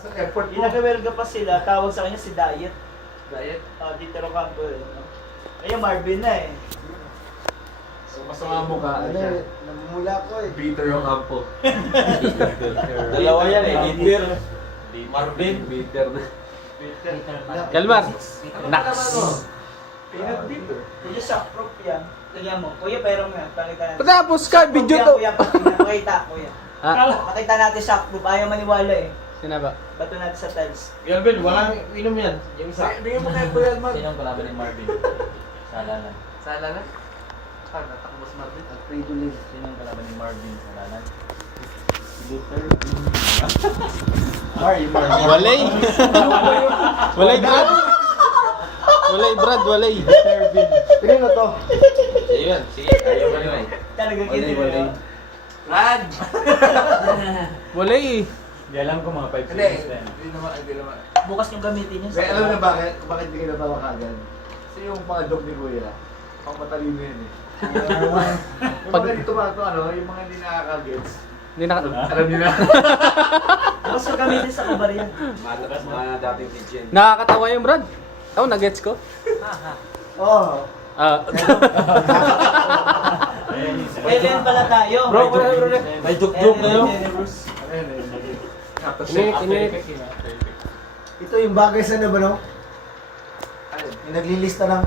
Asa effort mo? Ginagawelga pa sila, tawag sa kanya si Diet. Diet? Dito Rocampo. Ayun, Marvin na eh. So, masama mo ka. Ano eh, namumula ko eh. Peter yung ampo. Dalawa yan eh, Peter. Marvin. Peter na. Kalmar. Nax. Peanut Peter. Kuya, shockproof yan. Tingnan mo. Kuya, pero mo yan. Pakita natin. Patapos ka, video to. Kuya, pakita, kuya. Ah, Pakita natin shockproof. Ayaw maniwala eh. sino ba? Bato natin sa tiles. Galvin, walang inom yan. Yung isa. Bigyan mo kay Kuya Almar. Sino ang kalaban ni Marvin? Salanan. Sala na? Ah, natakbo si Marvin. Alfredo Lim. Sino ang kalaban ni Marvin? Salanan. Si Luther. Yung Marvin. Walay. Walay, Brad. Walay, Brad, walay. Tingnan mo to. Sige yan. Sige, ayaw mo yun eh. Talaga Walay, ganyan. walay. Rad! Walay eh. Hindi alam ko mga 5 Hindi, seconds na yan. hindi naman, hindi naman. Bukas yung gamitin niya. May alam na bakit? Bakit hindi ka natawa kagad? Kasi yung mga joke ni Kuya, pang matalino yan eh. Yung mga dito mga to, ano, yung mga hindi nakaka-gets. Hindi na. Alam niyo na. Bukas yung gamitin sa kabar yan. Mga dating kitchen. Nakakatawa yung Brad. Oh, nagets ko. Oh. Ah. Alien pala tayo. Bro, May joke-joke na yun. Ayun eh. Init. Ito yung bagay sa ano ba no? Ayun. Yung naglilista ng